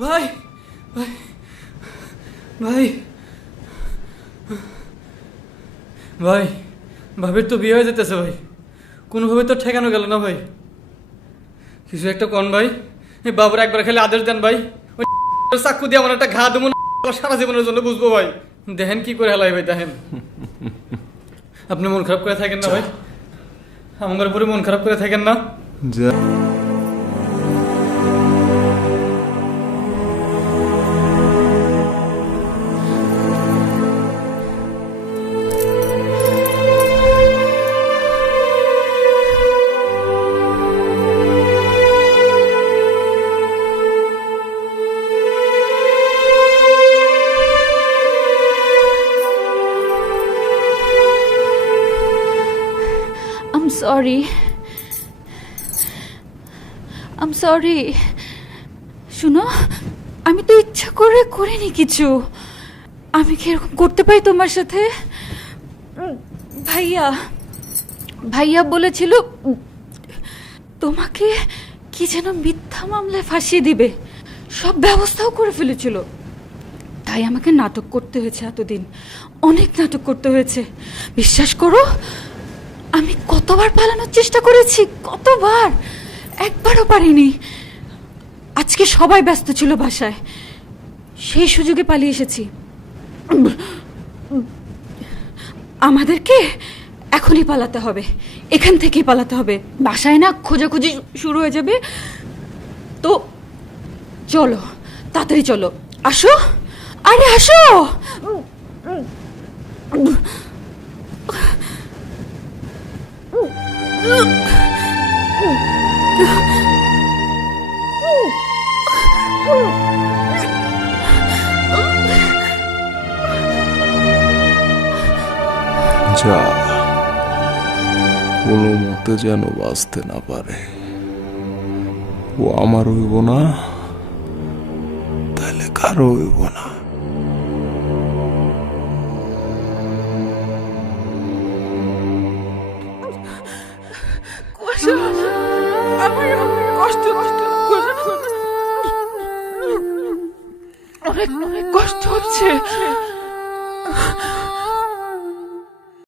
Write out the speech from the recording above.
ভাই ভাই ভাই ভাই ভাবির তো বিয়ে হয়ে যেতেছে ভাই। কোনোভাবে তো ঠেকানো গেল না ভাই। কিছু একটা কন ভাই। এই বাবুর একবার খালি আদেশ দেন ভাই। ওই চাকু দিয়ে আমার একটা ঘা দেবো সারা জীবনের জন্য বুঝব ভাই। দেখেন কি করে হেলাই ভাই দেখেন। আপনি মন খারাপ করে থাকেন না আচ্ছা। ভাই। আমার উপরে মন খারাপ করে থাকেন না। সরি আম সরি শুনো, আমি তো ইচ্ছা করে করিনি কিছু। আমি কি এরকম করতে পারি তোমার সাথে? ভাইয়া ভাইয়া বলেছিল, তোমাকে কি যেন মিথ্যা মামলায় ফাঁসিয়ে দিবে। সব ব্যবস্থাও করে ফেলেছিল। তাই আমাকে নাটক করতে হয়েছে এতদিন। অনেক নাটক করতে হয়েছে। বিশ্বাস করো আমি কতবার পালানোর চেষ্টা করেছি, কতবার? একবারও পারিনি। আজকে সবাই ব্যস্ত ছিল বাসায়। সেই সুযোগে পালিয়ে এসেছি। আমাদেরকে এখনই পালাতে হবে। এখান থেকেই পালাতে হবে। বাসায় না খোঁজাখুঁজি শুরু হয়ে যাবে। তো চলো, তাড়াতাড়ি চলো। আসো। আরে আসো! যা, কোনো মতে যেন বাঁচতে না পারে। ও আমার হইব না তাহলে কারও হইব না। কষ্ট অনেক অনেক কষ্ট হচ্ছে।